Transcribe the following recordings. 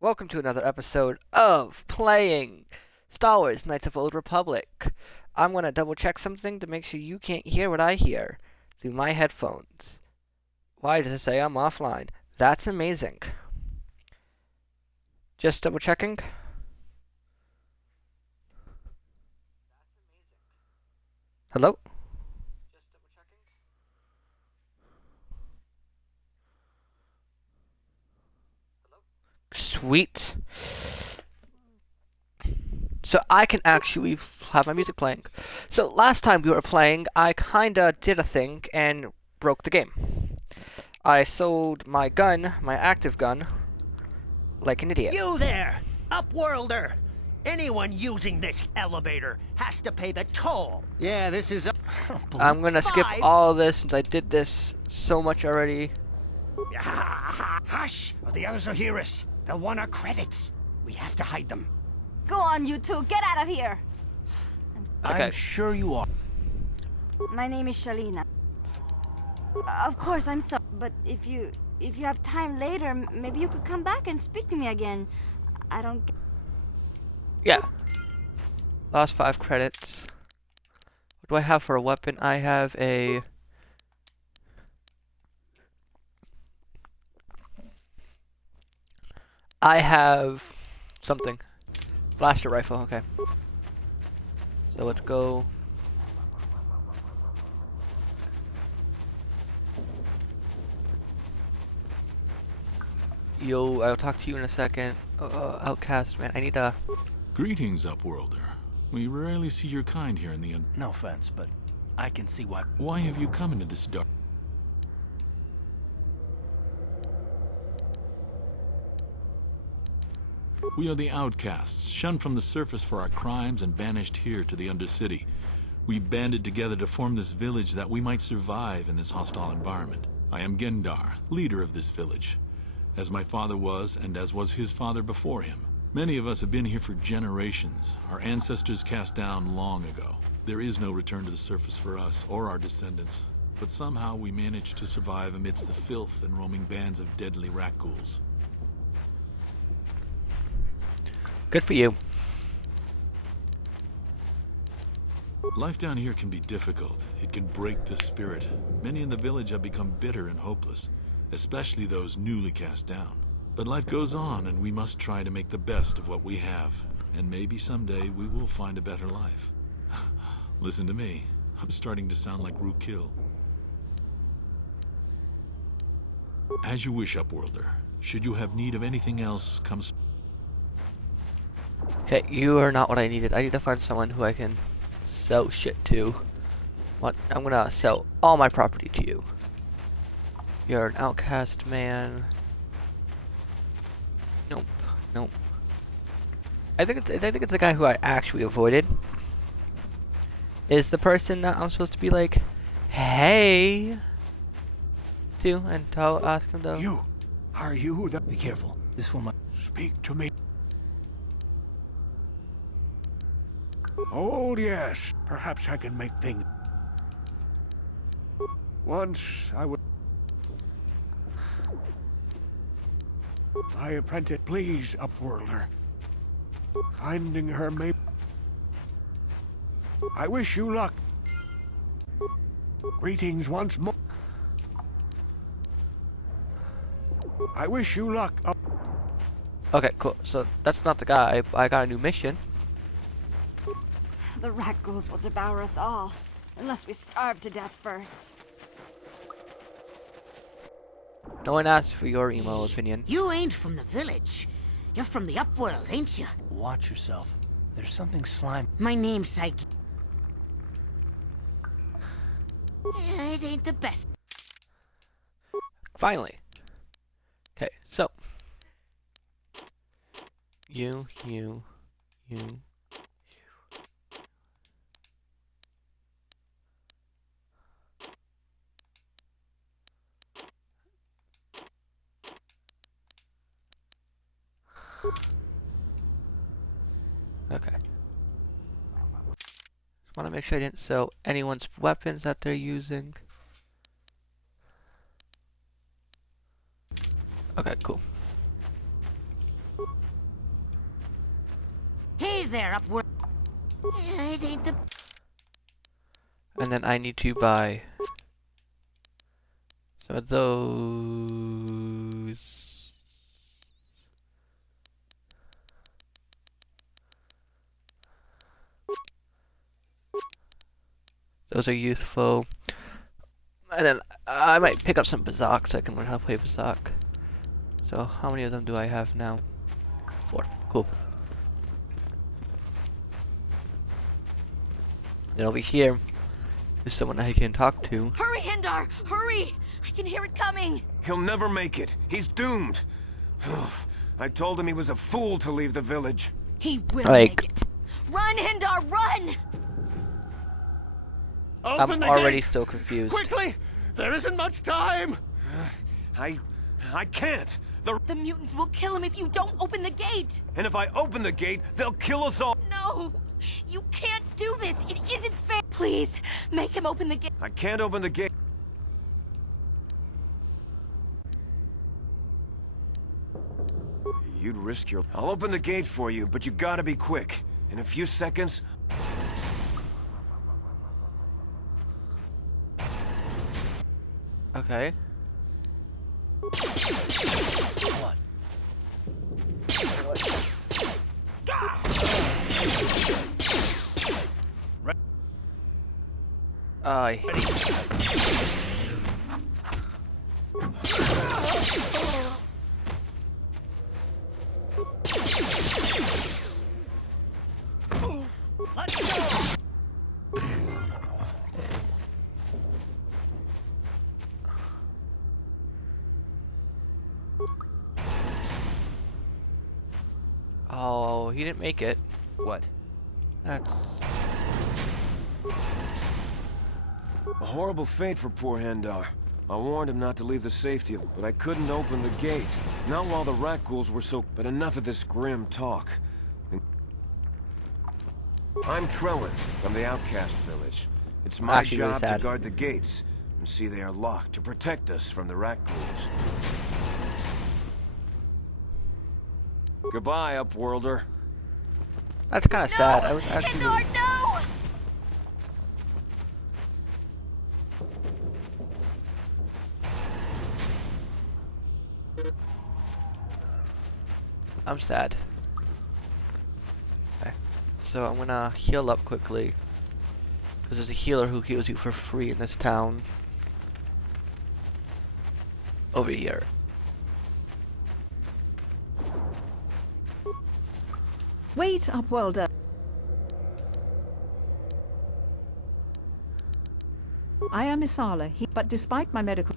Welcome to another episode of playing Star Wars Knights of Old Republic. I'm going to double check something to make sure you can't hear what I hear through my headphones. Why does it say I'm offline? That's amazing. Just double checking. Hello? Sweet. So I can actually have my music playing. So last time we were playing, I kinda did a thing and broke the game. I sold my gun, my active gun, like an idiot. You there, Upworlder! Anyone using this elevator has to pay the toll. Yeah, this is. I'm gonna skip Five. all this since I did this so much already. Hush, or the others will hear us. They'll want our credits. We have to hide them. Go on, you two. Get out of here. Okay. I'm sure you are. My name is Shalina. Of course, I'm sorry, but if you have time later, maybe you could come back and speak to me again. I don't. Yeah. Lost 5 credits. What do I have for a weapon? I have a... I have something. Blaster rifle, okay. So let's go. Yo, I'll talk to you in a second. Outcast, man, I need a... Greetings, Upworlder. We rarely see your kind here in the No offense, but I can see why. Why have you come into this dark? We are the outcasts, shunned from the surface for our crimes and banished here to the Undercity. We banded together to form this village that we might survive in this hostile environment. I am Gendar, leader of this village, as my father was and as was his father before him. Many of us have been here for generations, our ancestors cast down long ago. There is no return to the surface for us or our descendants, but somehow we managed to survive amidst the filth and roaming bands of deadly rat-ghouls. Good for you. Life down here can be difficult. It can break the spirit. Many in the village have become bitter and hopeless, especially those newly cast down. But life goes on, and we must try to make the best of what we have. And maybe someday we will find a better life. Listen to me. I'm starting to sound like Rookil. As you wish, Upworlder. Should you have need of anything else, come... Okay, you are not what I needed. I need to find someone who I can sell shit to. What? I'm gonna sell all my property to you. You're an outcast man. Nope. Nope. I think it's the guy who I actually avoided. Is the person that I'm supposed to be like, hey, to, and tell, ask him to. You, are you the... Be careful. This one might. Speak to me. Oh, yes. Perhaps I can make things... Once I would... My apprentice, please, Upworlder. Finding her may... I wish you luck. Greetings once more. I wish you luck. Okay, cool. So that's not the guy. I got a new mission. The rat ghouls will devour us all, unless we starve to death first. No one asked for your emo opinion. You ain't from the village. You're from the Upworld, ain't you? Watch yourself. There's something slime. My name's Saig. It ain't the best. Finally. Okay, so. You. Okay. Just want to make sure I didn't sell anyone's weapons that they're using. Okay, cool. there, Upworld. It ain't the... And then I need to buy some of those. Those are useful. And then I might pick up some Bazak so I can learn how to play Bazak. So how many of them do I have now? 4. Cool. Then over here is someone I can talk to. Hurry, Hindar! Hurry! I can hear it coming! He'll never make it. He's doomed. I told him he was a fool to leave the village. He will Like- make it. Run, Hindar, run! Open I'm the already gate! so confused. Quickly! There isn't much time! I can't. The mutants will kill him if you don't open the gate! And if I open the gate, they'll kill us all. No! You can't do this! It isn't fair! Please, make him open the gate! I can't open the gate. You'd risk your... I'll open the gate for you, but you gotta be quick. In a few seconds... Okay. What? I hate Let's go! Oh, he didn't make it. What? That's... A horrible fate for poor Hendar. I warned him not to leave the safety of... But I couldn't open the gate. Not while the rat ghouls were so... But enough of this grim talk. I'm Trellin, from the Outcast Village. It's my Actually, really job to sad. guard the gates, and see they are locked to protect us from the rat ghouls. Goodbye, Upworlder. That's kind of sad. I was actually... Hindar, no! I'm sad. Okay. So I'm gonna heal up quickly. Because there's a healer who heals you for free in this town. Over here. Wait, Upworlder. I am Isala, but despite my medical...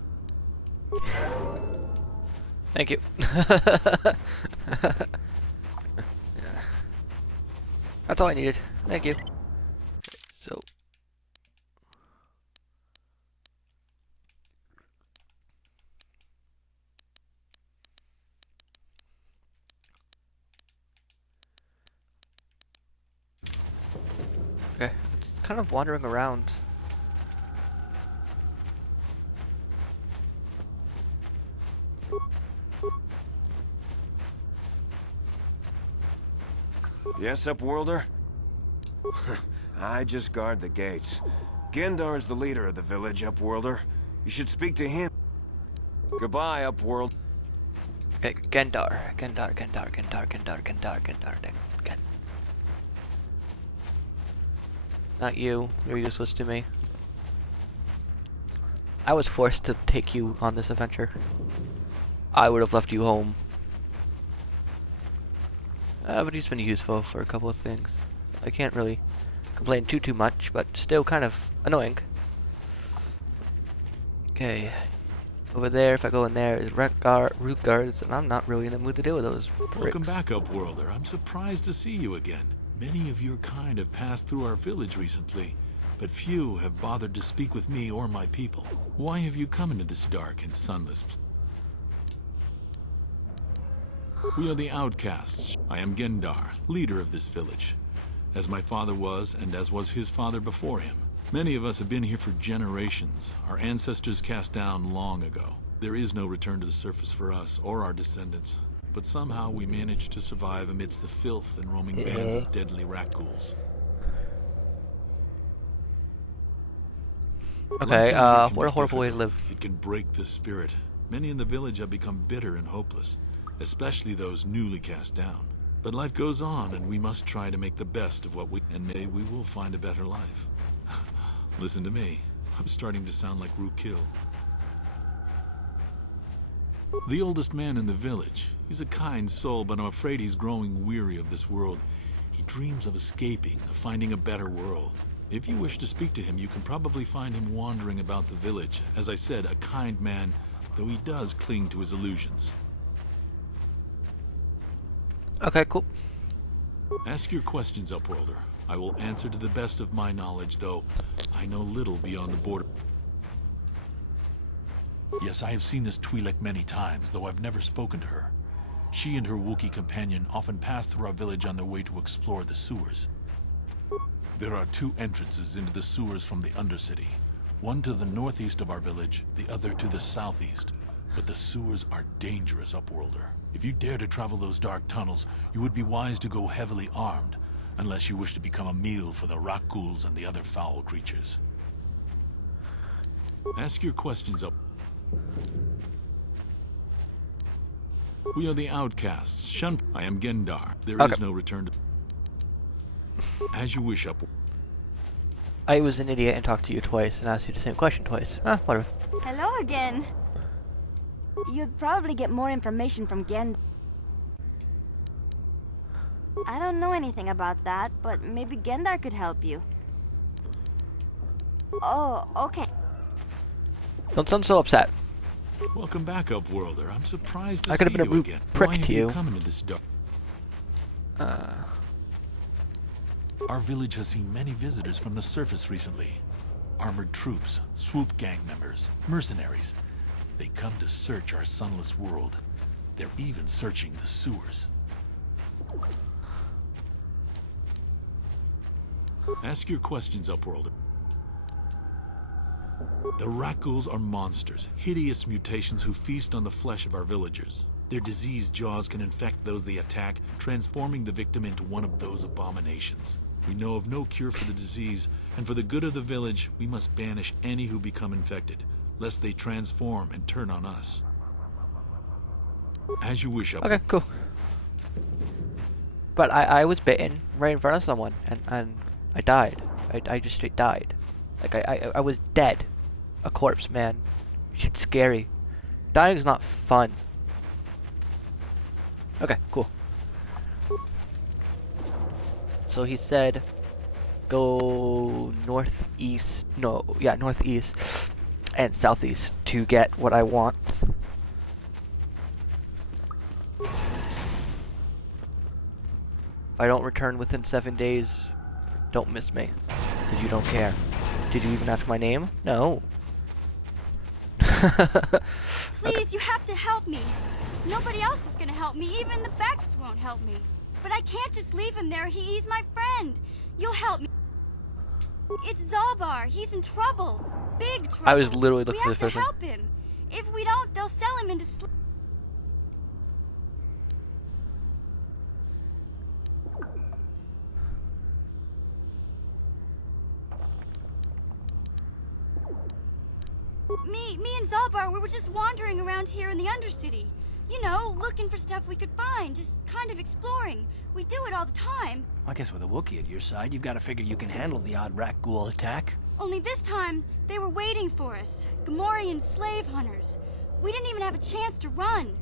Thank you. Yeah. That's all I needed. Thank you. So... Okay, kind of wandering around. Yes, Upworlder? I just guard the gates. Gendar is the leader of the village, Upworlder. You should speak to him. Goodbye, Upworld. Okay, Gendar. Gen. Not you. You're useless to me. I was forced to take you on this adventure. I would have left you home. But he's been useful for a couple of things. I can't really complain too much, but still kind of annoying. Okay. Over there, if I go in there, is root guards, and I'm not really in the mood to deal with those Welcome pricks. back, Upworlder. I'm surprised to see you again. Many of your kind have passed through our village recently, but few have bothered to speak with me or my people. Why have you come into this dark and sunless place? We are the Outcasts. I am Gendar, leader of this village, as my father was and as was his father before him. Many of us have been here for generations. Our ancestors cast down long ago. There is no return to the surface for us or our descendants. but somehow we managed to survive amidst the filth and roaming bands of deadly rat ghouls. Okay, Life down here can what a be horrible way to difficult. live. It can break the spirit. Many in the village have become bitter and hopeless, especially those newly cast down. But life goes on, and we must try to make the best of what we... And maybe we will find a better life. Listen to me. I'm starting to sound like Rookil. The oldest man in the village. He's a kind soul, but I'm afraid he's growing weary of this world. He dreams of escaping, of finding a better world. If you wish to speak to him, you can probably find him wandering about the village. As I said, a kind man, though he does cling to his illusions. Okay, cool. Ask your questions, Upworlder. I will answer to the best of my knowledge, though I know little beyond the border. Yes, I have seen this Twi'lek many times, though I've never spoken to her. She and her Wookiee companion often pass through our village on their way to explore the sewers. There are two entrances into the sewers from the Undercity. One to the northeast of our village, the other to the southeast. But the sewers are dangerous, Upworlder. If you dare to travel those dark tunnels, you would be wise to go heavily armed, unless you wish to become a meal for the rat ghouls and the other foul creatures. Ask your questions up. We are the outcasts. I am Gendar. There is no return to... As you wish, Up. I was an idiot and talked to you twice and asked you the same question twice. Whatever. Hello again. You'd probably get more information from Gen. I don't know anything about that, but maybe Gendar could help you. Oh, okay. Don't sound so upset. Welcome back, Upworlder. I'm surprised to I could have see been a you rude again. prick Why have to you. come into this dark? Our village has seen many visitors from the surface recently. Armored troops, swoop gang members, mercenaries. They come to search our sunless world. They're even searching the sewers. Ask your questions, Upworlder. The rat ghouls are monsters, hideous mutations who feast on the flesh of our villagers. Their diseased jaws can infect those they attack, transforming the victim into one of those abominations. We know of no cure for the disease, and for the good of the village, we must banish any who become infected, lest they transform and turn on us. As you wish, Upworlder. Okay, cool. But I was bitten right in front of someone, and I died. I just straight died. Like, I was dead. A corpse, man. Shit's scary. Dying is not fun. Okay, cool. So he said, go northeast, northeast and southeast to get what I want. If I don't return within 7 days, don't miss me, because you don't care. Did you even ask my name? No. Please, you have to help me. Nobody else is gonna help me. Even the Becks won't help me. But I can't just leave him there. He's my friend. You'll help me. It's Zalbar. He's in trouble. Big trouble. I was literally looking for this We person. have to help him. If we don't, they'll sell him into Me and Zalbar, we were just wandering around here in the Undercity. You know, looking for stuff we could find, just kind of exploring. We do it all the time. I guess with a Wookiee at your side, you've got to figure you can handle the odd rat ghoul attack. Only this time, they were waiting for us. Gamorrean slave hunters. We didn't even have a chance to run.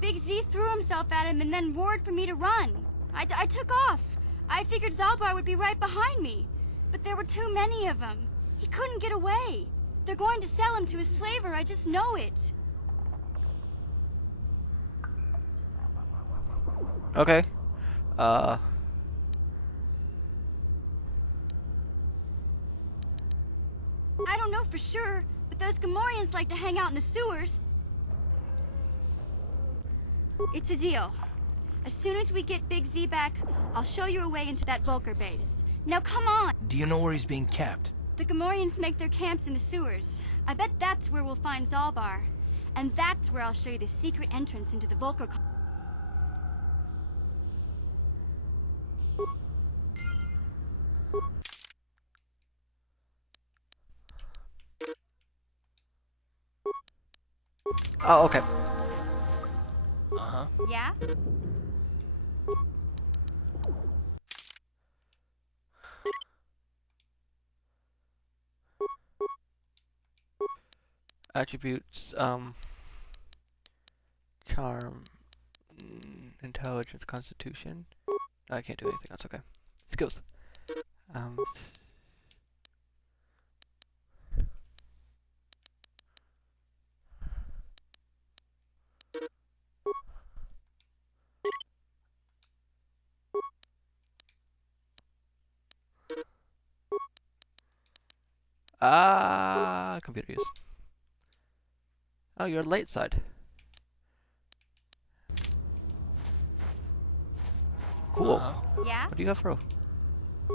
Big Z threw himself at him and then roared for me to run. I took off. I figured Zalbar would be right behind me. But there were too many of them. He couldn't get away. They're going to sell him to a slaver, I just know it. Okay. I don't know for sure, but those Gamorreans like to hang out in the sewers. It's a deal. As soon as we get Big Z back, I'll show you a way into that Vulcar base. Now come on! Do you know where he's being kept? The Gamorreans make their camps in the sewers. I bet that's where we'll find Zalbar. And that's where I'll show you the secret entrance into the Vulcar. Oh, okay. Uh-huh. Yeah? Attributes, charm, intelligence, constitution. I can't do anything else, okay. Skills. Um, computer use. Oh, you're late side. Cool. Yeah? What do you have for a...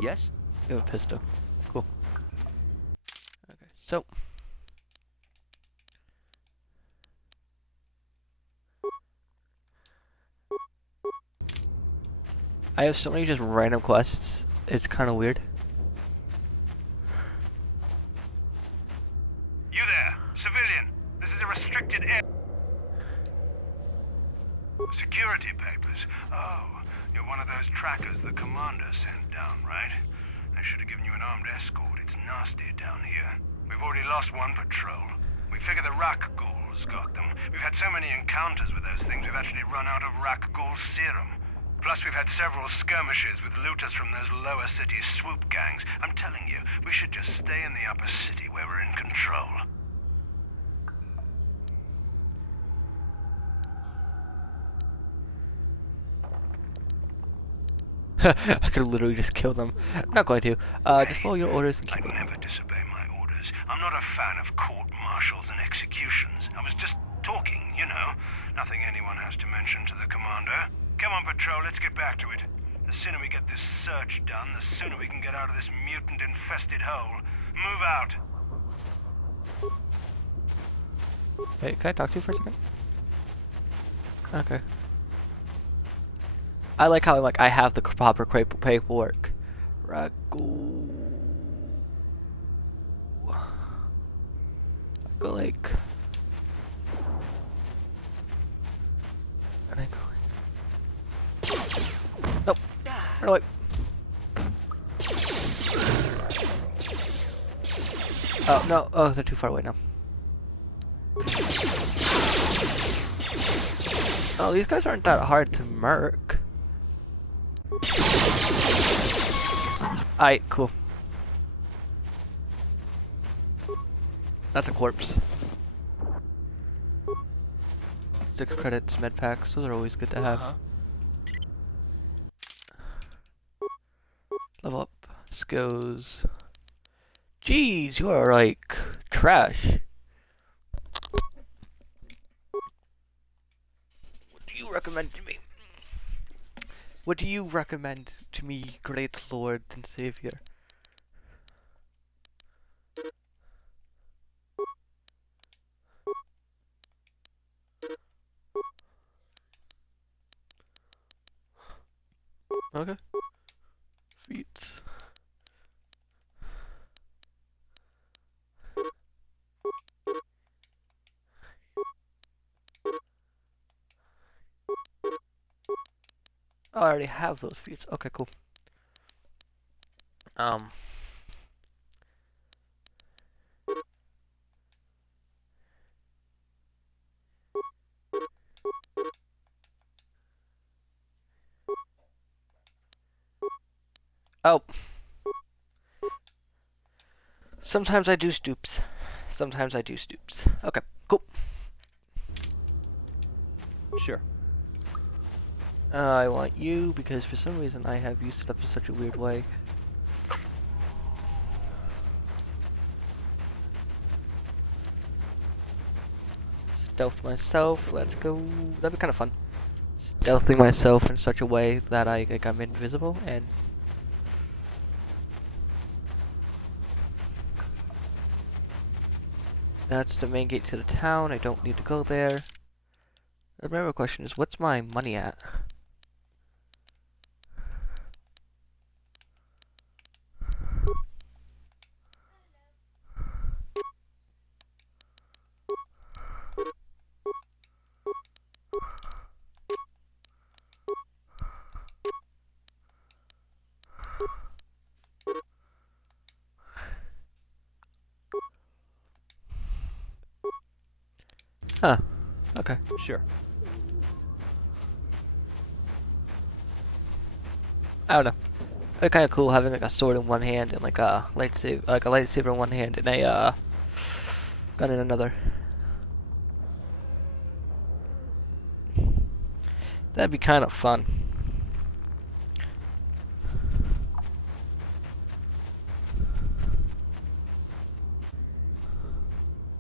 Yes? You have a pistol. Cool. Okay, so... I have so many just random quests. It's kind of weird. You there, civilian. This is a restricted area. Security papers. Oh, you're one of those trackers the commander sent down, right? They should have given you an armed escort. It's nasty down here. We've already lost one patrol. We figure the Rak ghouls got them. We've had so many encounters with those things, we've actually run out of Rak ghoul serum. Plus, we've had several skirmishes with looters from those lower city swoop gangs. I'm telling you, we should just stay in the upper city where we're in control. I could literally just kill them. I'm not going to. Just follow your orders and I keep never disobey my orders. I'm not a fan of court-martials and executions. I was just talking, you know. Nothing anyone has to mention to the commander. Come on, Patrol, let's get back to it. The sooner we get this search done, the sooner we can get out of this mutant-infested hole. Move out. Hey, can I talk to you for a second? Okay. I like how I have the proper paperwork. Ragu. Go like. And I go like. Nope. Run away. Oh no! Oh, they're too far away now. Oh, these guys aren't that hard to murk. Aight, cool. That's a corpse. 6 credits, med packs, those are always good to have. Level up, skills. Jeez, you are like trash. What do you recommend to me? What do you recommend to me, great Lord and Savior? Okay. Feats. Oh, I already have those feats. Okay, cool. Oh. Sometimes I do stoops. Sometimes I do stoops. Okay, cool. Sure. I want you because for some reason I have you set up in such a weird way. Stealth myself, let's go. That'd be kind of fun. Stealthing myself in such a way that I'm invisible and... That's the main gate to the town, I don't need to go there. The real question is, what's my money at? Huh. Okay. Sure. I don't know. It's kind of cool having like a sword in one hand and like a lightsaber in one hand and a gun in another. That'd be kind of fun.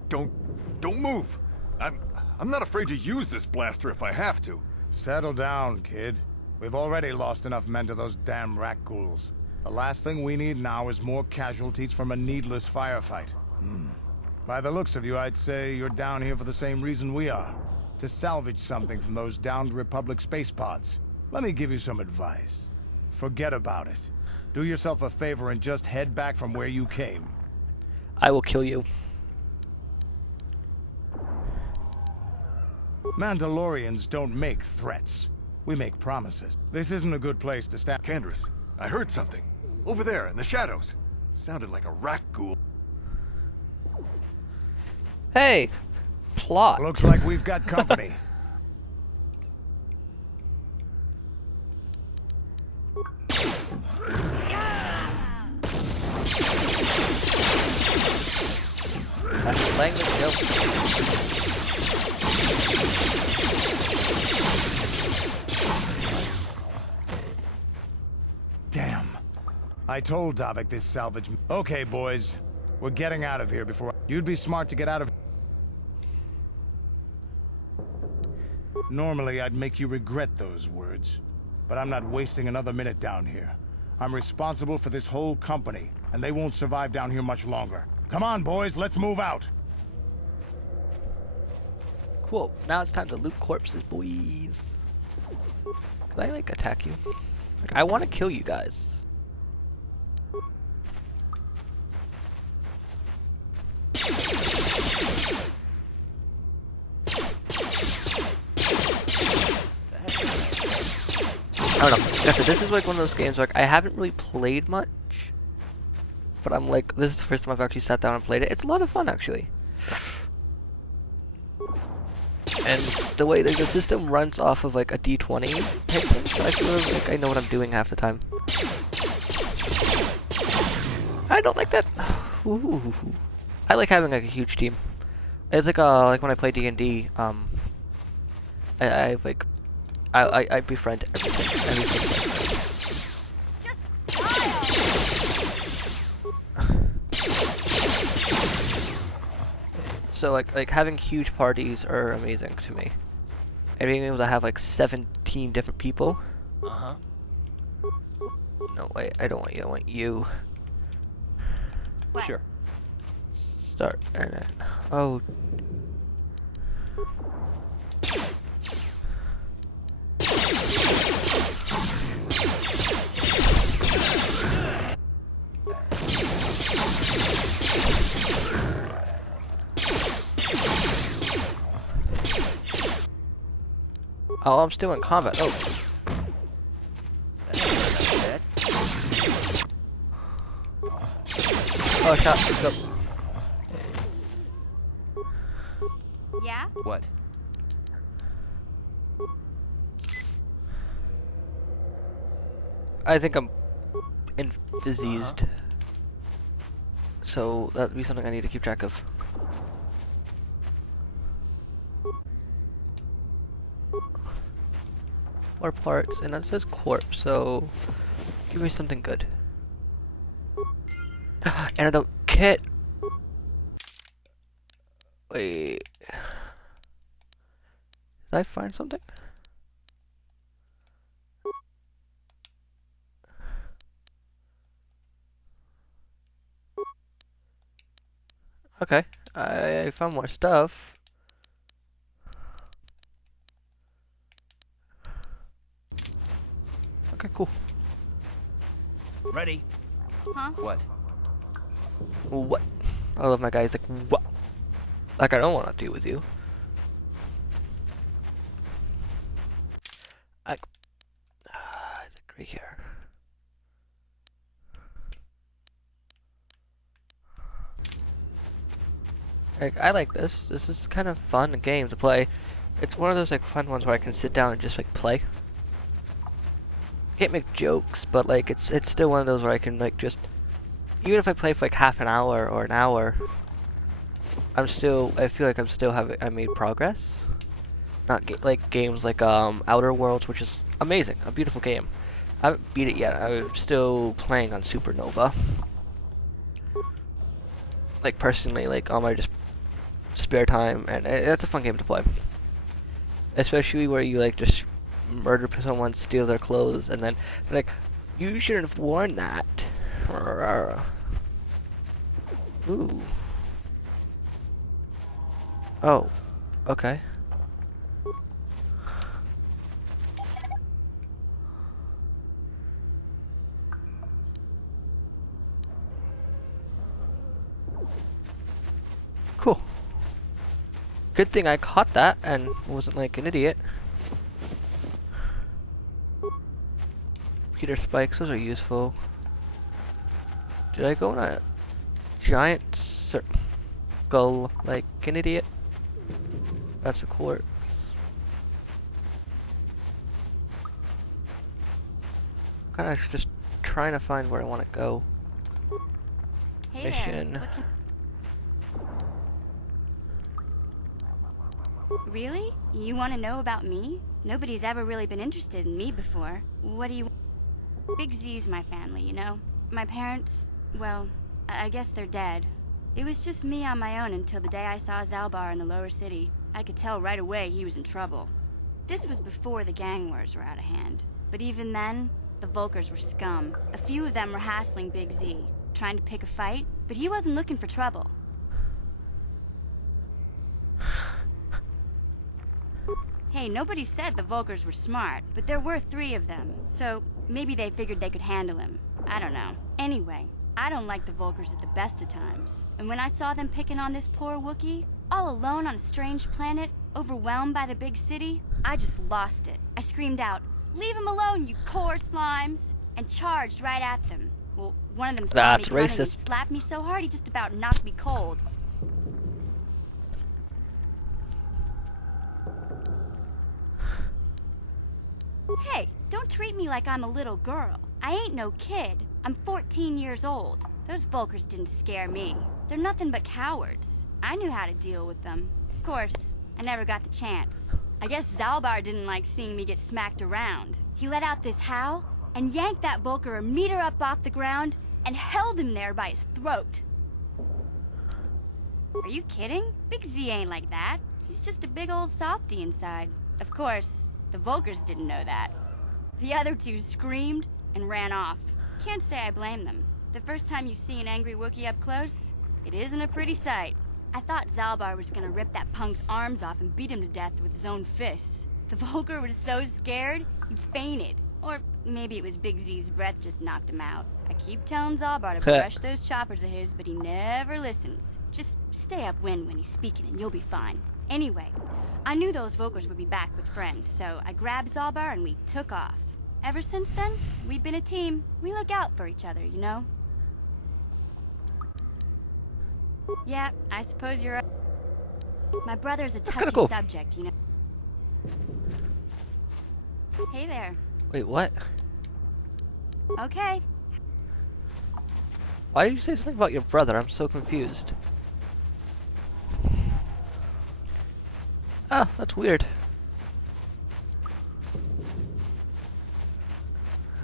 Don't move. I'm not afraid to use this blaster if I have to. Settle down, kid. We've already lost enough men to those damn rat ghouls. The last thing we need now is more casualties from a needless firefight. By the looks of you, I'd say you're down here for the same reason we are. To salvage something from those downed Republic space pods. Let me give you some advice. Forget about it. Do yourself a favor and just head back from where you came. I will kill you. Mandalorians don't make threats. We make promises. This isn't a good place to stand. Candace, I heard something. Over there, in the shadows. Sounded like a rat ghoul. Hey! Plot. Looks like we've got company. I'm playing the joke. Damn. I told Davik this salvage... Okay, boys. We're getting out of here before... You'd be smart to get out of... Normally, I'd make you regret those words. But I'm not wasting another minute down here. I'm responsible for this whole company, and they won't survive down here much longer. Come on, boys, let's move out! Cool. Now it's time to loot corpses, boys. Can I, like, attack you? Like, I want to kill you guys. I don't know. Like I said, this is like one of those games where like, I haven't really played much. But I'm like, this is the first time I've actually sat down and played it. It's a lot of fun, actually. And the way that the system runs off of like a D20 type thing, so I feel like I know what I'm doing half the time. I don't like that. Ooh. I like having like a huge team. It's like when I play D&D, I like I befriend everything. So like having huge parties are amazing to me. And being able to have like 17 different people. Uh-huh. No, wait, I don't want you, I want you. Sure. Start, and then, oh. Oh, I'm still in combat. Oh. Oh, shot. Let's go. Yeah? What? I think I'm diseased. So that'd be something I need to keep track of. Or parts, and that says corpse, so give me something good. Antidote kit! Wait. Did I find something? Okay, I found more stuff. Okay, cool. Ready? Huh? What? What? I love my guys like, what? Like, I don't want to deal with you. It's like right here. Like, I like this. This is kind of fun game to play. It's one of those like fun ones where I can sit down and just like play. Can't make jokes, but like it's still one of those where I can like just, even if I play for like half an hour or an hour, I feel like I made progress. Not like games like Outer Worlds, which is amazing, a beautiful game. I haven't beat it yet. I'm still playing on Supernova. Like personally, like on my just spare time, and it's a fun game to play. Especially where you like just murder someone, steal their clothes, and then they're like, you shouldn't have worn that. Ooh. Oh. Okay. Cool. Good thing I caught that and wasn't like an idiot. Peter spikes, those are useful. Did I go on a giant circle like an idiot? That's a court. Kinda just trying to find where I want to go. Hey Mission. there. Really? You want to know about me? Nobody's ever really been interested in me before. What do you... Big Z's my family, you know? My parents, well, I guess they're dead. It was just me on my own until the day I saw Zalbar in the lower city. I could tell right away he was in trouble. This was before the gang wars were out of hand. But even then, the Volkers were scum. A few of them were hassling Big Z, trying to pick a fight, but he wasn't looking for trouble. Hey, nobody said the Volkers were smart, but there were 3 of them, so maybe they figured they could handle him. I don't know. Anyway, I don't like the Volkers at the best of times. And when I saw them picking on this poor Wookiee, all alone on a strange planet, overwhelmed by the big city, I just lost it. I screamed out, "Leave him alone, you core slimes!" and charged right at them. Well, one of them saw me coming and slapped me so hard he just about knocked me cold. Hey, don't treat me like I'm a little girl. I ain't no kid. I'm 14 years old. Those Volkers didn't scare me. They're nothing but cowards. I knew how to deal with them. Of course, I never got the chance. I guess Zalbar didn't like seeing me get smacked around. He let out this howl and yanked that Volker a meter up off the ground and held him there by his throat. Are you kidding? Big Z ain't like that. He's just a big old softy inside. Of course, the Volkers didn't know that. The other 2 screamed and ran off. Can't say I blame them. The first time you see an angry Wookiee up close, it isn't a pretty sight. I thought Zalbar was gonna rip that punk's arms off and beat him to death with his own fists. The Volker was so scared, he fainted. Or maybe it was Big Z's breath just knocked him out. I keep telling Zalbar to brush those choppers of his, but he never listens. Just stay upwind when he's speaking and you'll be fine. Anyway, I knew those Volkers would be back with friends, so I grabbed Zalbar and we took off. Ever since then, we've been a team. We look out for each other, you know? Yeah, I suppose you're right. My brother's a touchy subject, you know? Hey there. Wait, what? Okay. Why did you say something about your brother? I'm so confused. Ah, that's weird.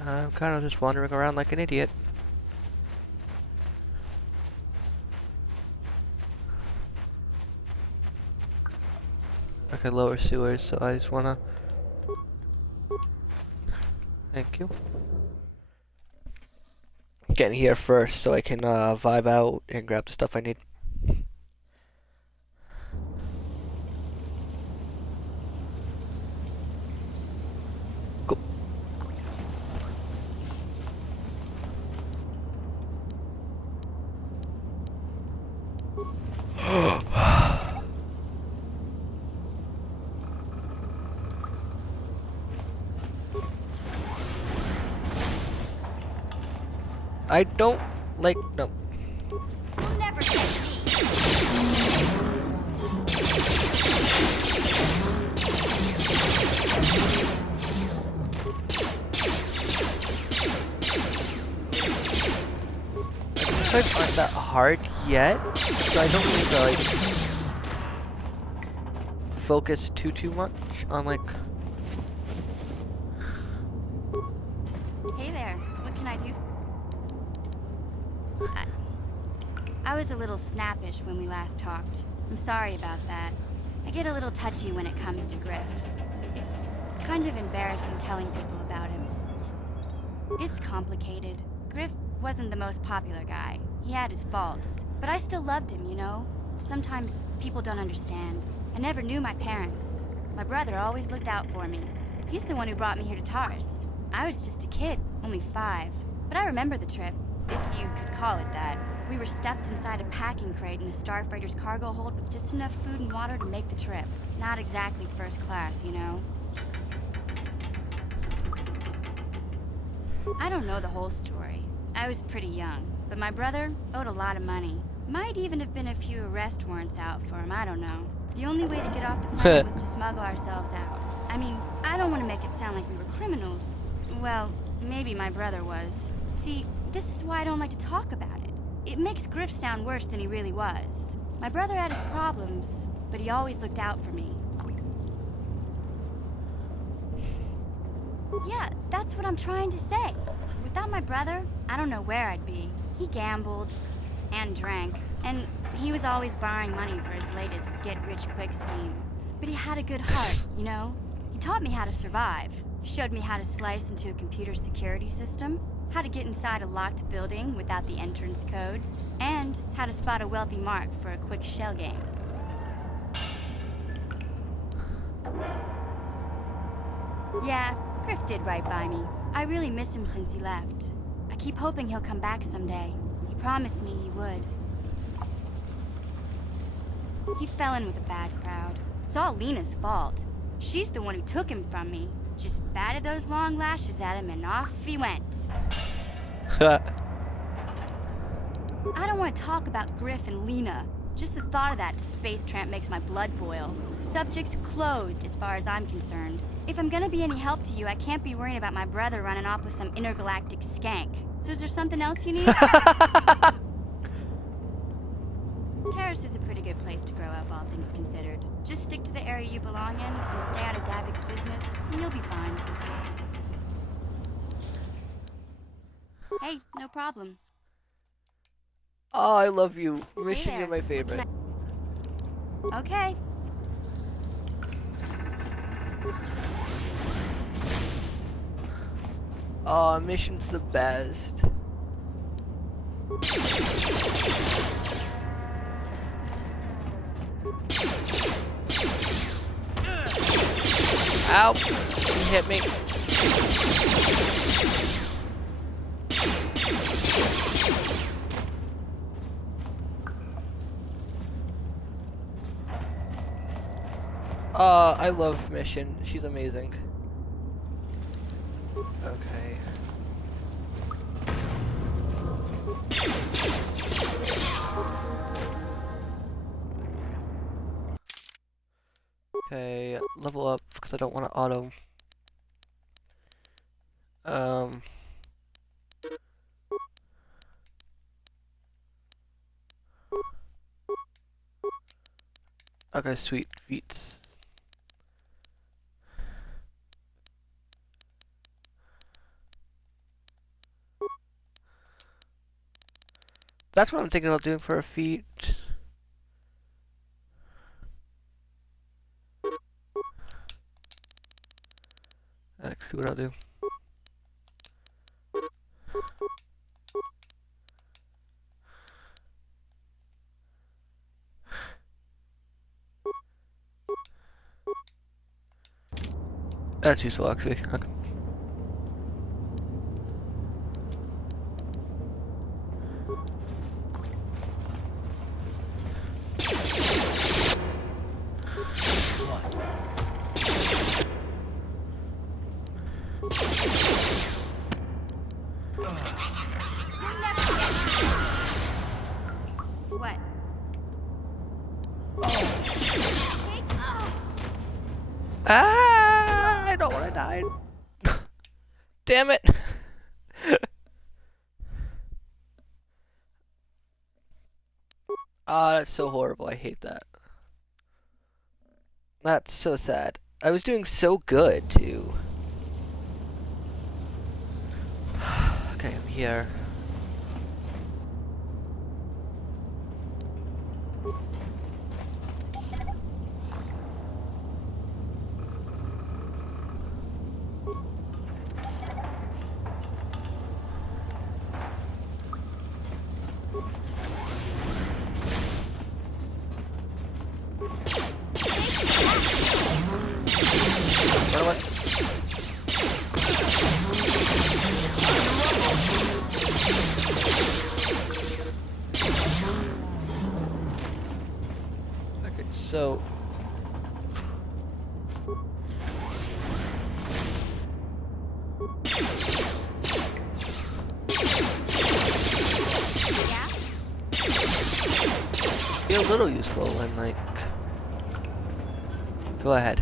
I'm kind of just wandering around like an idiot. Okay, lower sewers, so I just wanna... Thank you. Get here first so I can vibe out and grab the stuff I need. Cool. I don't like no. You'll never get me. fights aren't that hard yet, so I don't need to like focus too much on like. Hey there, what can I do? I was a little snappish when we last talked. I'm sorry about that. I get a little touchy when it comes to Griff. It's kind of embarrassing telling people about him. It's complicated. Griff wasn't the most popular guy. He had his faults. But I still loved him, you know? Sometimes people don't understand. I never knew my parents. My brother always looked out for me. He's the one who brought me here to Taurus. I was just a kid, only 5. But I remember the trip, if you could call it that. We were stuffed inside a packing crate in a starfreighter's cargo hold with just enough food and water to make the trip. Not exactly first class, you know? I don't know the whole story. I was pretty young, but my brother owed a lot of money. Might even have been a few arrest warrants out for him, I don't know. The only way to get off the plane was to smuggle ourselves out. I mean, I don't want to make it sound like we were criminals. Well, maybe my brother was. See, this is why I don't like to talk about it. It makes Griff sound worse than he really was. My brother had his problems, but he always looked out for me. Yeah, that's what I'm trying to say. Without my brother, I don't know where I'd be. He gambled and drank, and he was always borrowing money for his latest get-rich-quick scheme. But he had a good heart, you know? He taught me how to survive, showed me how to slice into a computer security system, how to get inside a locked building without the entrance codes, and how to spot a wealthy mark for a quick shell game. Yeah, Griff did right by me. I really miss him since he left. I keep hoping he'll come back someday. He promised me he would. He fell in with a bad crowd. It's all Lena's fault. She's the one who took him from me. Just batted those long lashes at him and off he went. I don't want to talk about Griff and Lena. Just the thought of that space tramp makes my blood boil. Subject's closed as far as I'm concerned. If I'm gonna be any help to you, I can't be worrying about my brother running off with some intergalactic skank. So is there something else you need? Terrace is a pretty good place to grow up, all things considered. Just stick to the area you belong in and stay out of Davik's business, and you'll be fine. Hey, no problem. Oh, I love you. Mission, Hey there. you're my favorite. Okay. Oh, Mission's the best. Ow! He hit me. I love Mission. She's amazing. Okay. Okay, level up because I don't want to auto. Okay, sweet feats. That's what I'm thinking about doing for a feat. Let's see what I'll do. That's useful, actually. Okay. What? Ah! I don't want to die. Damn it! Ah, that's so horrible. I hate that. That's so sad. I was doing so good, too. Okay, I'm here. Run away. Okay, so Yeah? be a little useful and like go ahead.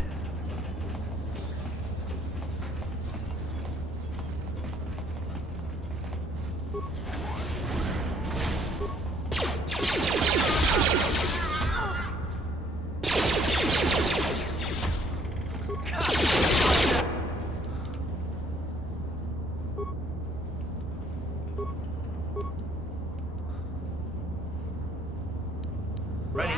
Ready?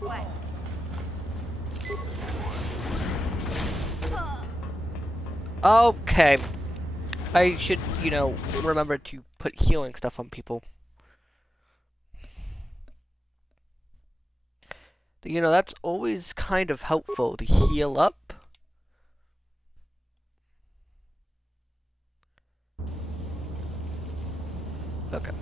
What? Okay. I should, you know, remember to put healing stuff on people. You know, that's always kind of helpful to heal up. Okay.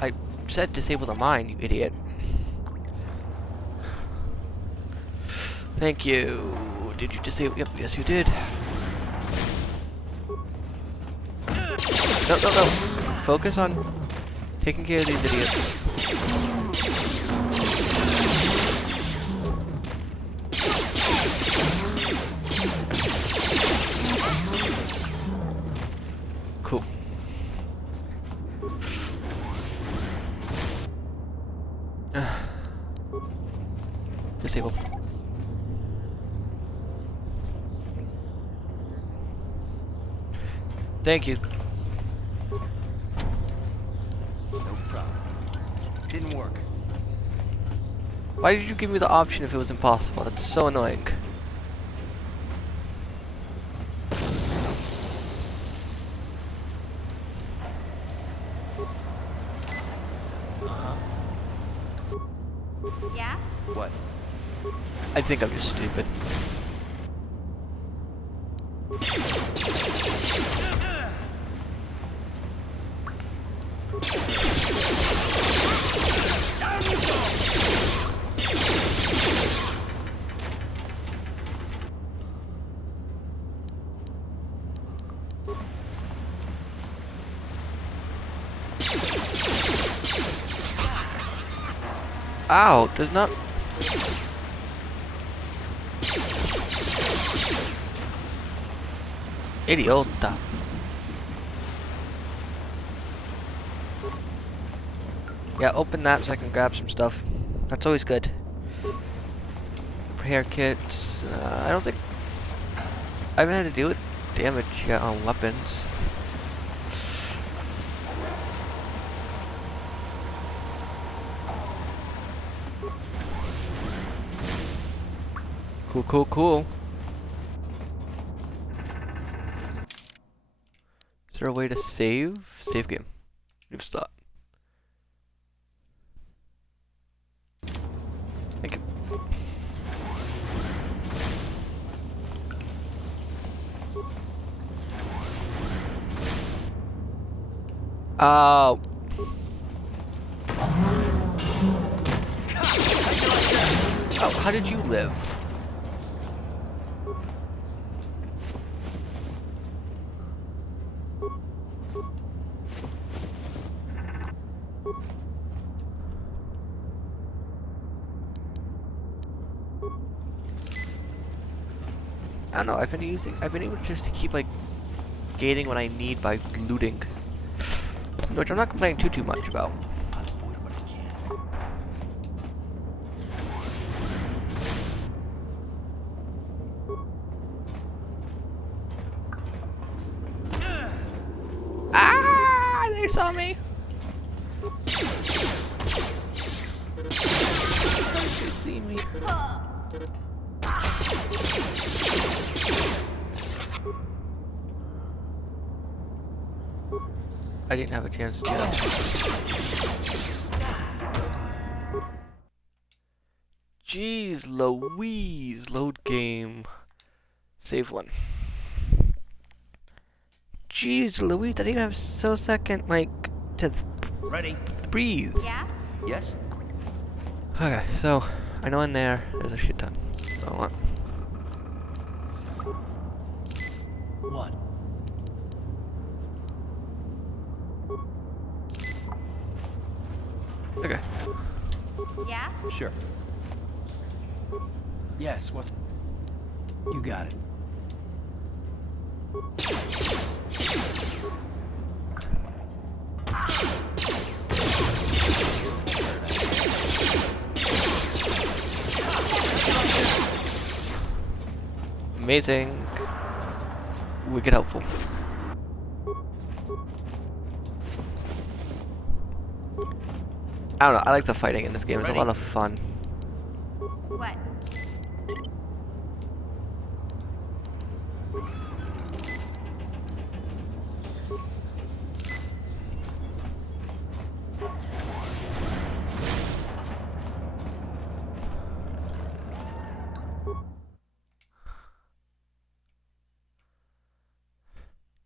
I said disable the mine, you idiot. Thank you. Did you disable? Yep, yes you did. No, no, no. Focus on taking care of these idiots. Cool. Disable. Thank you. No problem. Didn't work. Why did you give me the option if it was impossible? That's so annoying. Yeah? What? I think I'm just stupid. Ow, does not... Idiota. Yeah, open that so I can grab some stuff. That's always good. Repair kits. I don't think I haven't had to deal with damage yet on weapons. Cool, cool, cool. Is there a way to save? Save game. New start. Thank you. Oh, how did you live? don't know. I've been able just to keep like gaining what I need by looting, which I'm not complaining too much about. Ah! They saw me. How did you see me? I didn't have a chance to do that. Jeez Louise, load game. Save one. Jeez Louise, I didn't even have so second, like, to Ready? breathe. Yeah? Yes? Okay, so, I know in there's a shit ton. So what? What? Okay. Yeah? Sure. Yes, what's... You got it. Amazing. Wicked helpful. I don't know, I like the fighting in this game. It's a lot of fun. What?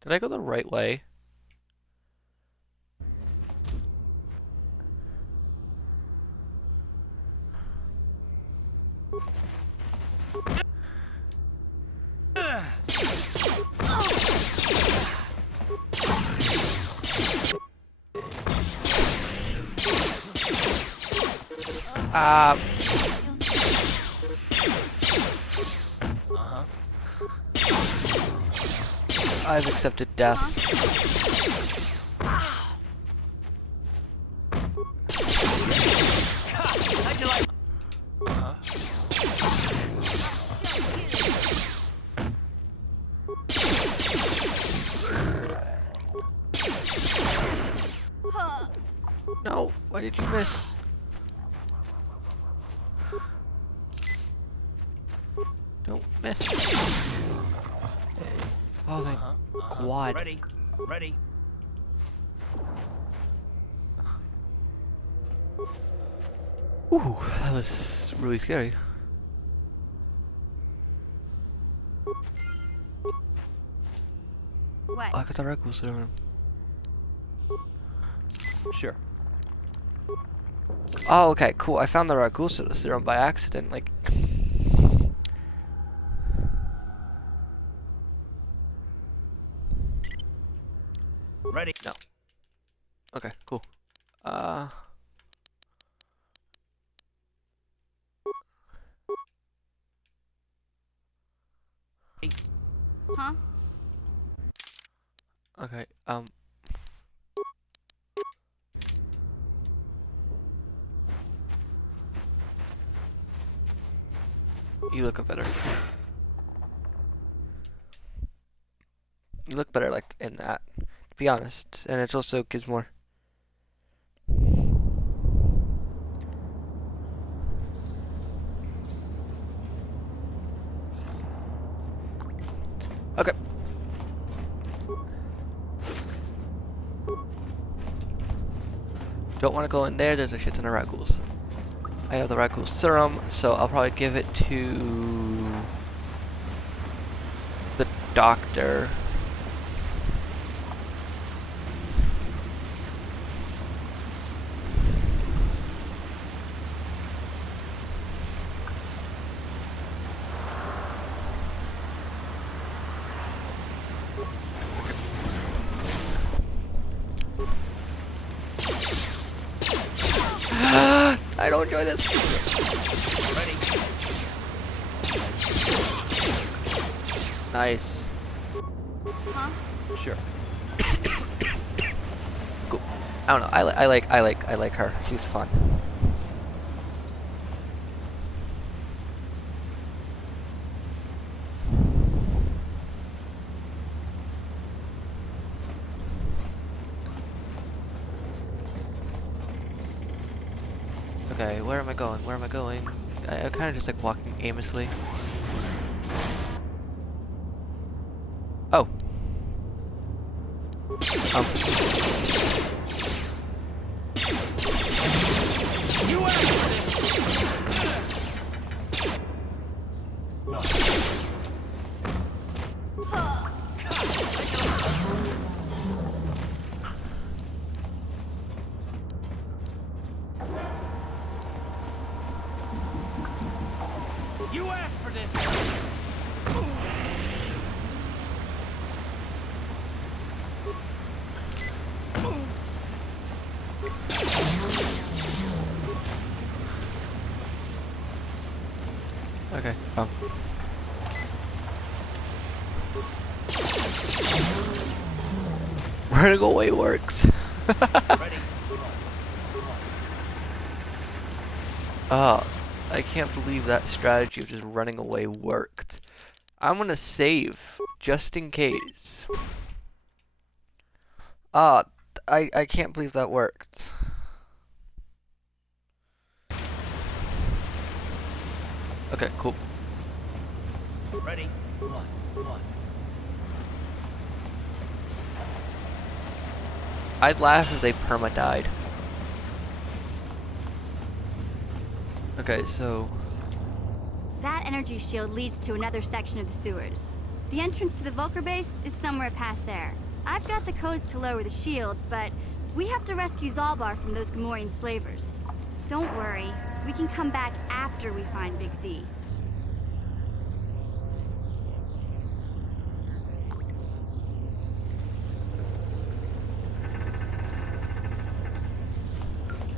Did I go the right way? I've accepted death. No, why did you miss? Don't miss. Oh, thank quad. Ready? Ready? Ooh, that was really scary. What? Oh, I got the Ragul serum. Sure. Oh, okay, cool. I found the Ragul serum by accident. Like, Ready? no. Okay, cool. Huh? Okay, you look better. You look better like in that, to be honest. And it also gives more. Okay. Don't want to go in there, there's a shit ton of Raguls. I have the Ragul serum, so I'll probably give it to the doctor. I don't enjoy this. Ready? Nice. Huh? Sure. Cool. I don't know. I like her. She's fun. Okay, where am I going? Where am I going? I'm kind of just like walking aimlessly. Oh. You asked for this! You asked for this! Okay. Running away works. Ready? Oh, I can't believe that strategy of just running away worked. I'm gonna save just in case. Ah, I can't believe that worked. Okay, cool. Ready? One. I'd laugh if they perma-died. Okay, so... That energy shield leads to another section of the sewers. The entrance to the Vulcar base is somewhere past there. I've got the codes to lower the shield, but we have to rescue Zalbar from those Gamorrean slavers. Don't worry, we can come back after we find Big Z.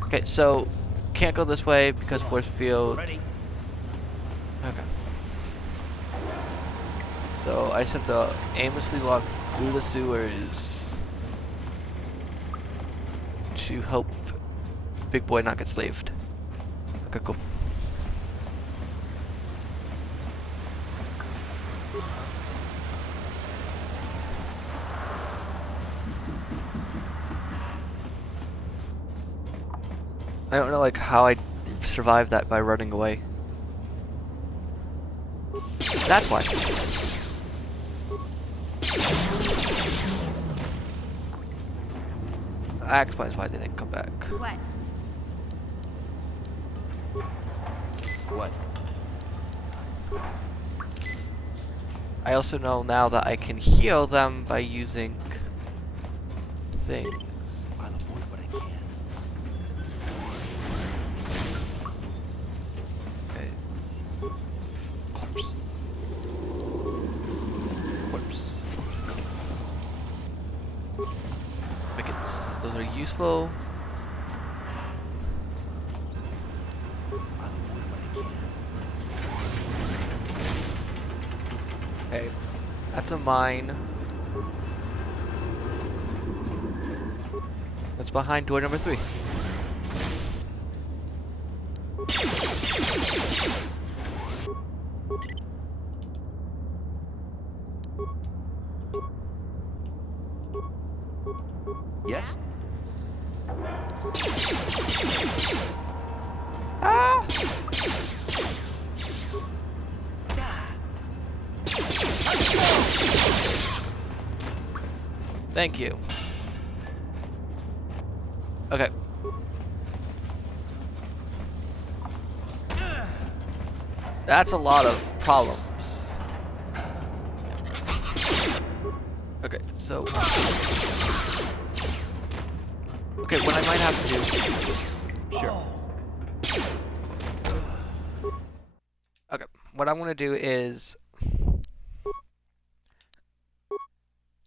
Okay, so can't go this way because force field. Ready? Okay. So I just have to aimlessly walk through the sewers to help Big Boy not get slaved. Okay, cool. I don't know like how I survived that by running away. That's why. That explains why they didn't come back. What? What? I also know now that I can heal them by using things. I'll avoid what I can. Okay. Corpse. Corpse. Wickets. Those are useful. I'll avoid what I can. Okay. That's a mine. That's behind door number 3. Yes? Ah! Thank you. Okay. That's a lot of problems. Okay, so... Okay, what I might have to do... Sure. Okay, what I'm gonna do is...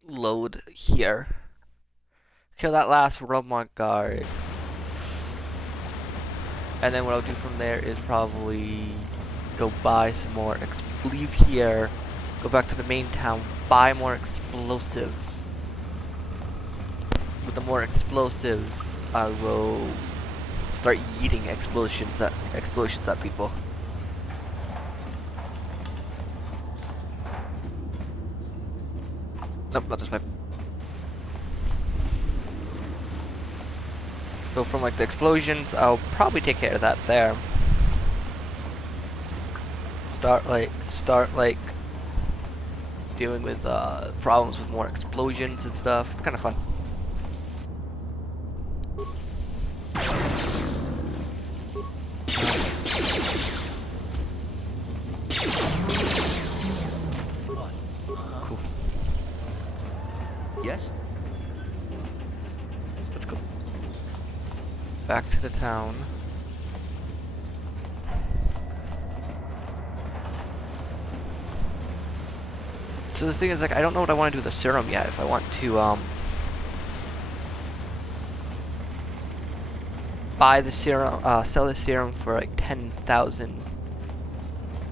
load here. Kill that last Romont guard. And then what I'll do from there is probably go buy some more leave here go back to the main town, buy more explosives. With the more explosives, I will start yeeting explosions at people. Nope, not this way. So from like the explosions, I'll probably take care of that there. Start like dealing with problems with more explosions and stuff. Kind of fun. Cool. Yes? Let's go back to the town. So the thing is, like, I don't know what I want to do with the serum yet. If I want to buy the serum, sell the serum for like 10,000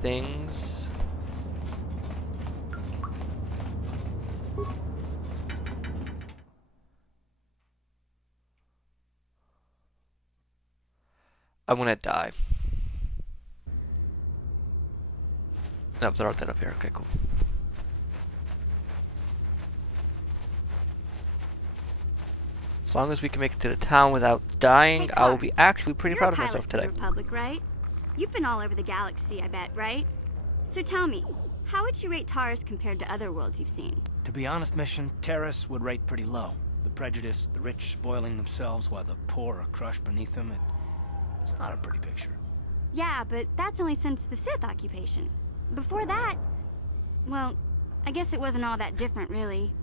things. I'm gonna die. Nope, they're all dead up here. Okay, cool. As long as we can make it to the town without dying, Hey, I will Clark, be actually pretty you're proud a of myself pilot for the today. Republic, right? You've been all over the galaxy, I bet, right? So tell me, how would you rate Taurus compared to other worlds you've seen? To be honest, Mission, Terrace would rate pretty low. The prejudice, the rich spoiling themselves while the poor are crushed beneath them, it's not a pretty picture. Yeah, but that's only since the Sith occupation. Before that, well, I guess it wasn't all that different, really.